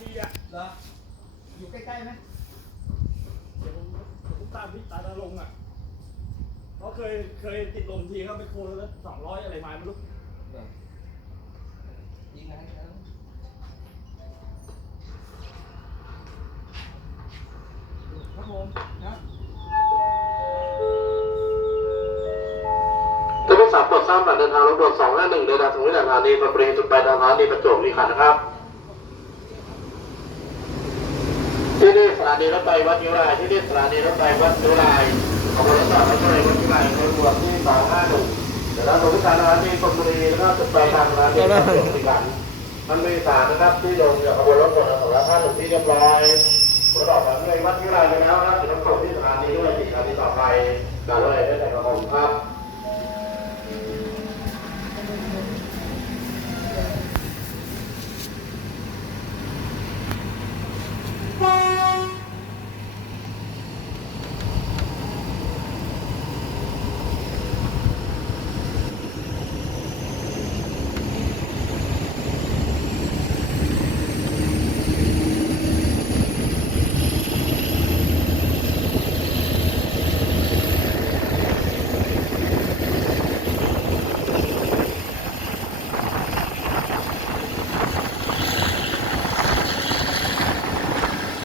ทีอะเหรอ อยู่ใกล้ๆไหมเดี๋ยวผมเดี๋ยวผมตามพี่ตาตาลงอะเขาเคยเคยติดลมทีเขาไปโคแล้วสองร้อยอะไรมาไม่รู้เหรอยิงนะยิงนะครับผมนะจะเป็นสามตรวจสร้างบัตรเดินทางรถด่วนสองห้าหนึ่งเดินทางถึงวิทยาธานีปรรีจุดไปทางสถานีประจวบคีรีขันธ์นะครับ ที่นี่สถานีรถไฟวัดยุราที่เรียกสถานีรถไฟวัดยุราขบวนรถไฟวัดยุราวัดยุรารถด่วนที่สองห้าหนึ่งเดินทางถึงวิทยาธานีปรรีแล้วก็จะไปทางสถานีประจวบคีรีขันมันมีสารนะครับที่ลงจากขบวนรถของเราท่านหลวงที่เรียบร้อยรถออกจากวัดยุราไปแล้วนะถึงรถส่งที่สถานีด้วยที่สถานีต่อไปการรถ